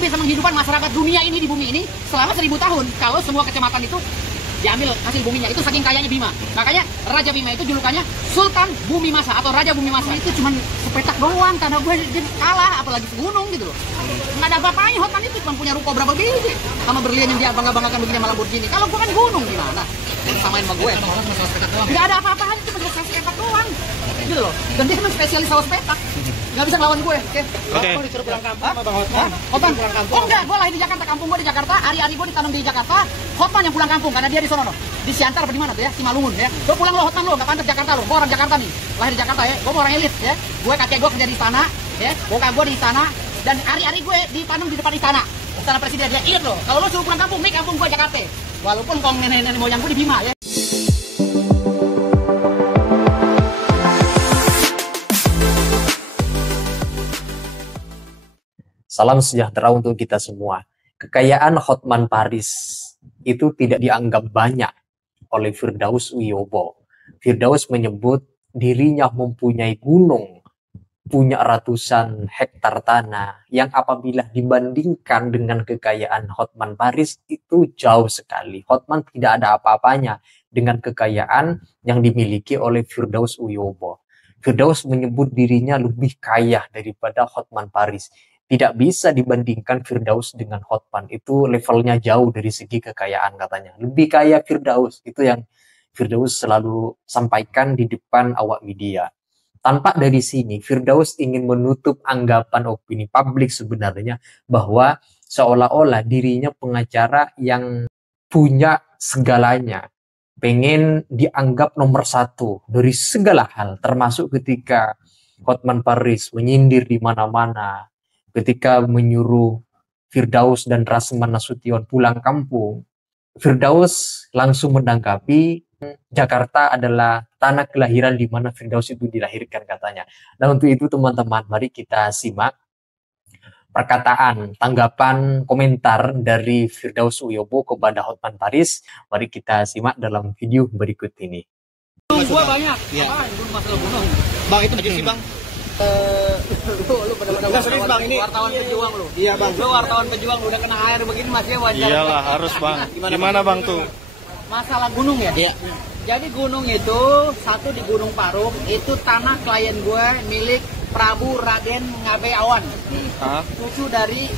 bisa menghidupkan masyarakat dunia ini di bumi ini selama 1000 tahun. Kalau semua kecamatan itu diambil hasil buminya, itu saking kayanya Bima. Makanya Raja Bima itu julukannya Sultan Bumi Masa atau Raja Bumi Masa. Itu cuma sepetak doang, tanah gue dia kalah, apalagi segunung gitu loh. Nggak ada apa-apanya Hotman itu, cuma punya ruko berapa biji sama berlian yang dia bangga-banggakan begini sama Lamborghini. Kalau gue kan gunung gimana? Samain sama gue. Nggak ada apa-apanya, cuma saus petak doang. Gitu loh. Dan dia memang spesialis saus petak. Nggak bisa ngelawan gue. Oke. Kau disuruh pulang kampung sama Bang Hotman? Hotman pulang kampung. Oh enggak, gue lahir di Jakarta, kampung gue di Jakarta, hari-hari gue ditanam di Jakarta. Hotman yang pulang kampung karena dia di sono, di Siantar apa di mana tuh ya, Simalungun ya. Gue pulang lo Hotman lo, nggak pantas Jakarta lo. Gue orang Jakarta nih, lahir di Jakarta ya. Gue orang elit ya. Gue kakek gue kerja di istana ya, bokap gue di istana dan hari-hari gue ditanam di depan istana presiden. Dia ingat lo, kalau lo suruh pulang kampung, nih kampung gue Jakarta. Walaupun kong nenek-nenek moyang gue di Bima ya. Salam sejahtera untuk kita semua. Kekayaan Hotman Paris itu tidak dianggap banyak oleh Firdaus Wiyobo. Firdaus menyebut dirinya mempunyai gunung, punya ratusan hektar tanah, yang apabila dibandingkan dengan kekayaan Hotman Paris itu jauh sekali. Hotman tidak ada apa-apanya dengan kekayaan yang dimiliki oleh Firdaus Wiyobo. Firdaus menyebut dirinya lebih kaya daripada Hotman Paris. Tidak bisa dibandingkan Firdaus dengan Hotman. Itu levelnya jauh dari segi kekayaan katanya. Lebih kaya Firdaus. Itu yang Firdaus selalu sampaikan di depan awak media. Tanpa dari sini, Firdaus ingin menutup anggapan opini publik sebenarnya bahwa seolah-olah dirinya pengacara yang punya segalanya. Pengen dianggap nomor satu dari segala hal. Termasuk ketika Hotman Paris menyindir di mana-mana. Ketika menyuruh Firdaus dan Rasman Nasution pulang kampung, Firdaus langsung menanggapi Jakarta adalah tanah kelahiran di mana Firdaus itu dilahirkan katanya. Nah untuk itu teman-teman, mari kita simak perkataan, tanggapan, komentar dari Firdaus Wiyobo kepada Hotman Paris. Mari kita simak dalam video berikut ini. Gunung gua banyak. Ya. Gunung masalah gunung. Bang itu aja sih bang. Lu benar-benar serius bang ini. wartawan pejuang lu. Iya bang. Lu wartawan pejuang udah kena air begini masih wajar. Iyalah harus bang. Gimana bang tuh? Masalah gunung ya? Iya. Jadi gunung itu satu di Gunung Parung itu tanah klien gue milik Prabu Raden Ngabe Awan. Cucu dari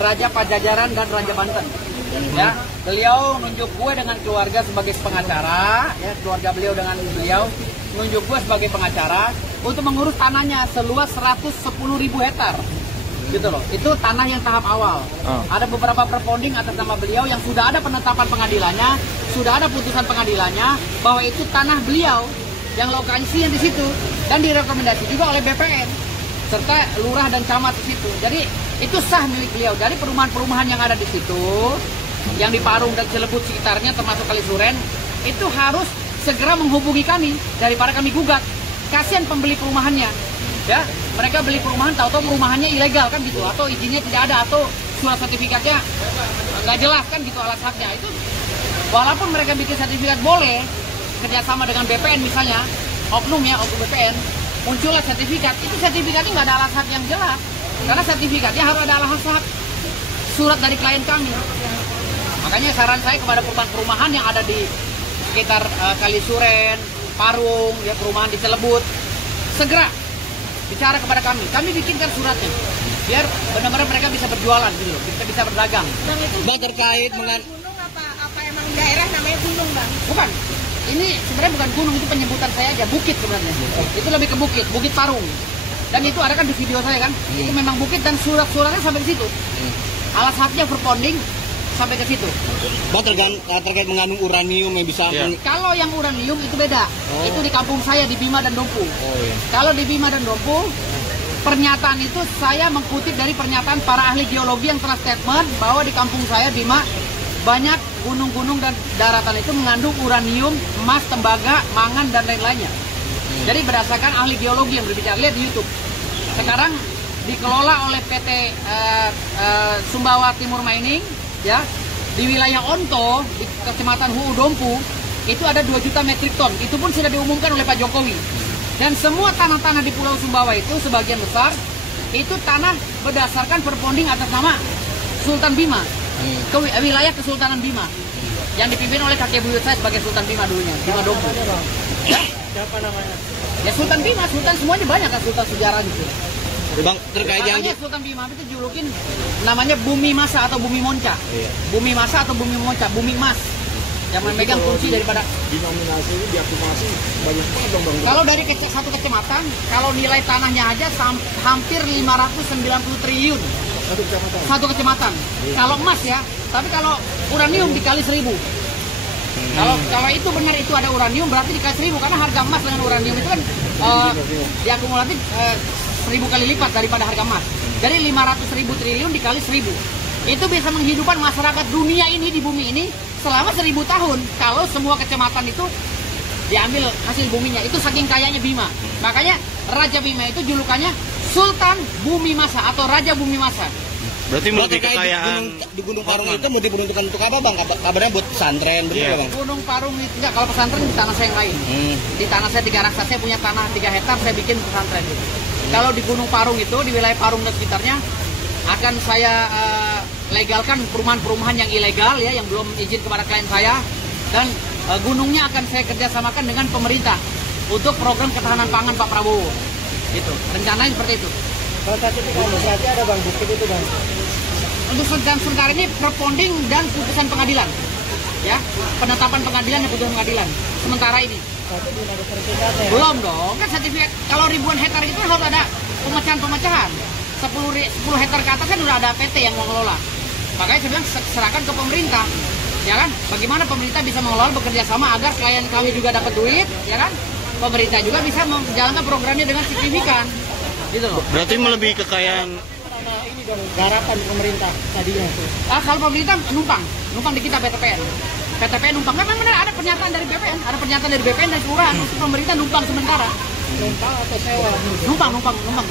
Raja Pajajaran dan Raja Banten. Ya, beliau nunjuk gue dengan keluarga sebagai pengacara, ya, keluarga beliau dengan beliau nunjuk gue sebagai pengacara untuk mengurus tanahnya seluas 110.000 hektar. Gitu loh. Itu tanah yang tahap awal. Ada beberapa perponding atas nama beliau yang sudah ada penetapan pengadilannya, sudah ada putusan pengadilannya bahwa itu tanah beliau yang lokasi yang di situ dan direkomendasi juga oleh BPN serta lurah dan camat di situ. Jadi itu sah milik beliau. Dari perumahan-perumahan yang ada di situ, yang di Parung dan Cilebut sekitarnya termasuk Kalisuren, itu harus segera menghubungi kami daripada kami gugat. Kasihan pembeli perumahannya, ya mereka beli perumahan tahu-tahu perumahannya ilegal kan gitu, atau izinnya tidak ada, atau surat sertifikatnya nggak jelas kan gitu alas haknya. Itu walaupun mereka bikin sertifikat boleh kerjasama dengan BPN misalnya, oknum BPN, muncullah sertifikat, itu sertifikatnya nggak ada alas hak yang jelas, karena sertifikatnya harus ada alas hak surat dari klien kami. Makanya saran saya kepada perumahan yang ada di sekitar Kalisuren, Parung, ya perumahan di Cilebut, segera bicara kepada kami. Kami bikinkan suratnya, biar benar-benar mereka bisa berjualan gitu loh, bisa berdagang. Bang itu bang terkait dengan gunung apa emang daerah namanya gunung bang? Bukan, ini sebenarnya bukan gunung, itu penyebutan saya aja, bukit sebenarnya. Itu lebih ke bukit, Bukit Parung. Dan itu ada kan di video saya kan, itu memang bukit dan surat-suratnya sampai ke situ. Alas haknya berponding sampai ke situ. bang terkait mengandung uranium yang bisa Kalau yang uranium itu beda. Itu di kampung saya di Bima dan Dompu. iya. Kalau di Bima dan Dompu, pernyataan itu saya mengkutip dari pernyataan para ahli geologi yang telah statement bahwa di kampung saya Bima banyak gunung-gunung dan daratan itu mengandung uranium, emas, tembaga, mangan dan lain-lainnya. Jadi berdasarkan ahli geologi yang berbicara, lihat di YouTube. Sekarang dikelola oleh PT Sumbawa Timur Mining, ya, di wilayah Onto, di Kecamatan Huu Dompu, itu ada 2 juta metrik ton. Itu pun sudah diumumkan oleh Pak Jokowi. Dan semua tanah-tanah di Pulau Sumbawa itu sebagian besar itu tanah berdasarkan perponding atas nama Sultan Bima, ke wilayah Kesultanan Bima, yang dipimpin oleh kakek buyut saya sebagai Sultan Bima dulunya, Bima Dompu. Ya? Siapa namanya? Ya Sultan Bima, Sultan semuanya banyak kan sultan sejarah gitu. Bang, terkait yang Makanya Sultan Bima itu julukin namanya Bumi Masa atau Bumi Monca. Bumi Masa atau Bumi Monca, Bumi Mas. Yang memegang kunci daripada Dinominasi ini diaktifasi banyak banget dong bang. kalau dari satu kecamatan, kalau nilai tanahnya aja hampir 590 triliun. Satu kecamatan. Kalau emas ya, tapi kalau uranium dikali 1000. Kalau itu benar itu ada uranium berarti dikali 1000 karena harga emas dengan uranium itu kan diakumulatif 1000 kali lipat daripada harga emas. Jadi 500.000 triliun dikali 1000. Itu bisa menghidupkan masyarakat dunia ini di bumi ini selama 1000 tahun. Kalau semua kecamatan itu diambil hasil buminya, itu saking kayanya Bima. Makanya Raja Bima itu julukannya Sultan Bumi Masa atau Raja Bumi Masa. Berarti Bang, multi terkait kekayaan di Gunung Parung itu mau diperuntukkan untuk apa bang? Kabarnya buat pesantren, betul Iya. nggak, bang? Gunung Parung itu enggak, kalau pesantren di tanah saya yang lain. Di tanah saya 3 raksa, saya punya tanah 3 hektar, saya bikin pesantren gitu. Kalau di Gunung Parung itu, di wilayah Parung dan sekitarnya, akan saya legalkan perumahan-perumahan yang ilegal ya, yang belum izin kepada klien saya, dan gunungnya akan saya kerjasamakan dengan pemerintah untuk program ketahanan pangan Pak Prabowo. Gitu. Rencananya seperti itu. Kalau sertifikasi berarti ada bang bukti itu bang. Untuk sementara ini perponding dan putusan pengadilan. Ya, penetapan pengadilan dan putusan pengadilan. Sementara ini. Tapi belum ada sertifikatnya. Belum dong, kan sertifikat kalau ribuan hektar itu harus ada pemecahan-pemecahan. 10 hektar ke atas kan udah ada PT yang mengelola. Makanya saya bilang serahkan ke pemerintah. Ya kan? Bagaimana pemerintah bisa mengelola bekerja sama agar klien kami juga dapat duit, ya kan? Pemerintah juga bisa menjalankan programnya dengan signifikan. Gitu loh. berarti melebihi kekayaan. Nah ini dong garapan pemerintah tadinya. Kalau pemerintah numpang di kita PTPN. PTPN numpang. Memang benar ada pernyataan dari BPN, dan kelurahan untuk pemerintah numpang sementara. Numpang atau sewa? Numpang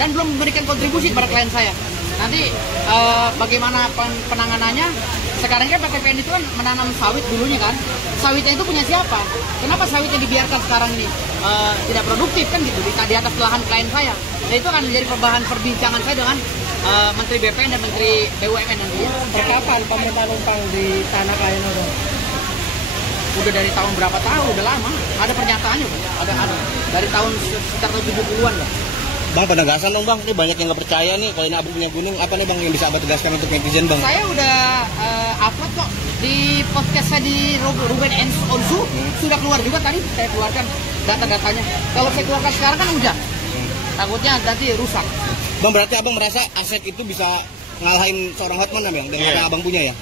dan belum memberikan kontribusi kepada klien saya. Nanti bagaimana penanganannya? Sekarang kan PTPN itu kan menanam sawit dulunya kan. Sawitnya itu punya siapa? Kenapa sawitnya dibiarkan sekarang ini tidak produktif kan gitu di atas lahan klien saya. Nah itu akan menjadi bahan perbincangan saya dengan Menteri BPN dan Menteri BUMN nanti. Kapan pemerintah numpang di tanah klien itu? Udah dari tahun berapa tahun? Udah lama. Ada pernyataannya, Pak. Ada. Dari tahun sekitar 70-an lah. Bang, penegasan dong bang, ini banyak yang nggak percaya nih kalau ini abang punya gunung, apa nih bang yang bisa abang tegaskan untuk netizen bang? Saya udah upload kok di podcast saya di Ruben Onsu, sudah keluar juga tadi, saya keluarkan data-datanya. Kalau saya keluarkan sekarang kan hujan, takutnya nanti rusak. Bang, berarti abang merasa aset itu bisa ngalahin seorang Hotman kan bang, dengan apa yang abang punya ya?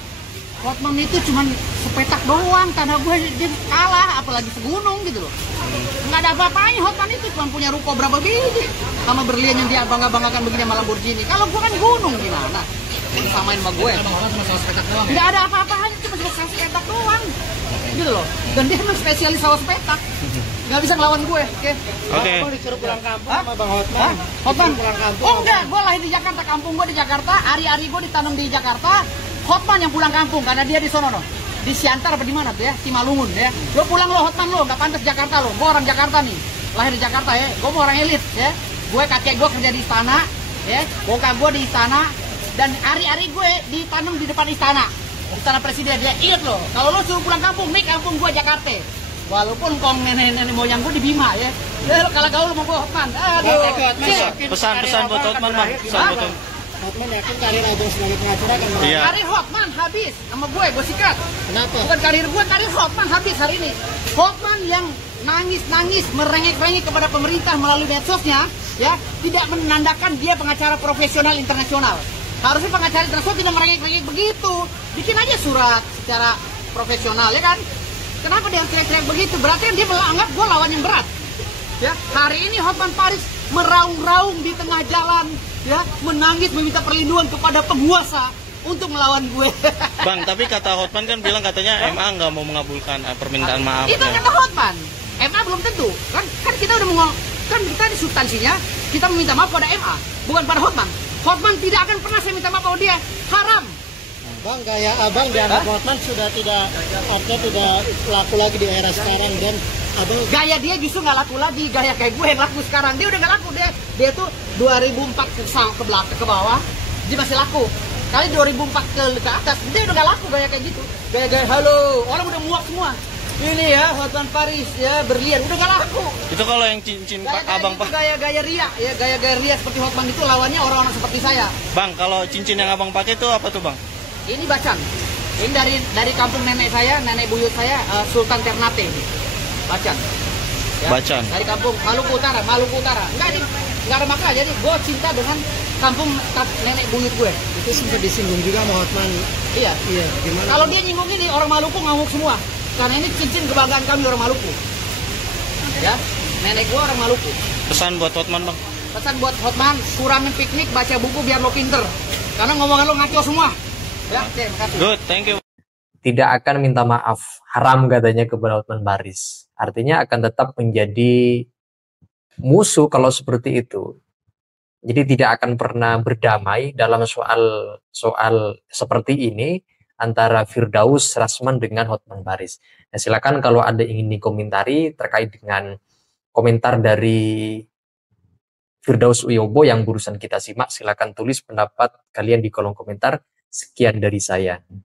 Hotman itu cuma sepetak doang, tanah gue dia kalah, apalagi segunung gitu loh. Nggak ada apa-apanya Hotman itu, cuma punya ruko berapa biji sama berlian yang dia bangga-banggakan begini sama Lamborghini. Kalau gue kan gunung gimana? Yang samain sama gue. Nggak ada apa-apanya, cuma sepetak doang. Gitu loh. Dan dia memang spesialis sawah sepetak. Nggak bisa ngelawan gue, oke? Oke. Abang disuruh pulang kampung sama bang Hotman. Hotman? Pulang kampung. Oh enggak, gue lahir di Jakarta, kampung gue di Jakarta, ari-ari gue ditanam di Jakarta. Hotman yang pulang kampung karena dia di sono no. Di Siantar apa di mana tuh ya? Simalungun ya. Lo pulang lo Hotman lo, nggak pantas Jakarta lo. Gue orang Jakarta nih. Lahir di Jakarta ya. Gue mau orang elit ya. Gue kakek gue kerja di istana ya. Bokap gue di istana dan ari-ari gue ditanam di depan istana. Istana presiden ya. Ingat lo, kalau lo suruh pulang kampung, nih kampung gue Jakarta. Walaupun kong nenek-nenek moyang gue di Bima ya. Lo kalau gaul sama gue Hotman. Aduh. Pesan-pesan buat Hotman bang. Pesan buat Hotman. Hotman yakin karir abang sebagai pengacara akan Iya. Karir Hotman habis sama gue sikat. Kenapa? Bukan karir gue, karir Hotman habis hari ini. Hotman yang nangis-nangis merengek-rengek kepada pemerintah melalui medsosnya, ya tidak menandakan dia pengacara profesional internasional. Harusnya pengacara internasional tidak merengek-rengek begitu. Bikin aja surat secara profesional, ya kan? Kenapa dia teriak-teriak begitu? Berarti kan dia menganggap gue lawan yang berat. Ya, hari ini Hotman Paris meraung-raung di tengah jalan, ya, menangis meminta perlindungan kepada penguasa untuk melawan gue. Bang, tapi kata Hotman kan bilang katanya MA nggak mau mengabulkan permintaan maafnya. Itu kata Hotman. MA belum tentu. Kan kita udah kan kita di substansinya kita meminta maaf pada MA, bukan pada Hotman. Hotman tidak akan pernah saya minta maaf pada dia. Haram. Bang, gaya abang dianggap Hotman sudah tidak laku lagi di era sekarang dan abang Gaya dia justru nggak laku lagi. Gaya kayak gue yang laku sekarang. Dia udah nggak laku. Dia tuh 2004 ke belakang ke bawah dia masih laku. Kali 2004 ke atas, dia udah gak laku gaya kayak gitu. Gaya-gaya halo, orang udah muak semua. Ini ya, Hotman Paris ya, berlian, udah gak laku. Itu kalau yang cincin Pak Abang Itu Pak. gaya-gaya ria, ya gaya-gaya ria seperti Hotman itu lawannya orang-orang seperti saya. Bang, kalau cincin yang Abang pakai itu apa tuh, Bang? Ini bacan. Ini dari kampung nenek saya, nenek buyut saya, Sultan Ternate. Bacan. Ya, Bacan. Dari kampung Maluku Utara. Enggak ada makna. Jadi gue cinta dengan kampung nenek buyut gue. Itu sempat disinggung juga sama Hotman. Iya. Iya, gimana? Kalau dia nyinggung ini, orang Maluku ngamuk semua. Karena ini cincin kebanggaan kami orang Maluku. Ya, nenek gue orang Maluku. Pesan buat Hotman, Bang. Pesan buat Hotman, kurangin piknik, baca buku biar lo pinter. Karena ngomongan lo ngaco semua. Ya, oke, makasih. Good, thank you. Tidak akan minta maaf, haram katanya kepada Hotman Paris. Artinya akan tetap menjadi musuh kalau seperti itu. Jadi tidak akan pernah berdamai dalam soal seperti ini antara Firdaus Rasman dengan Hotman Paris. Nah, silakan kalau ada ingin dikomentari terkait dengan komentar dari Firdaus Wiyobo yang barusan kita simak, silakan tulis pendapat kalian di kolom komentar. Sekian dari saya.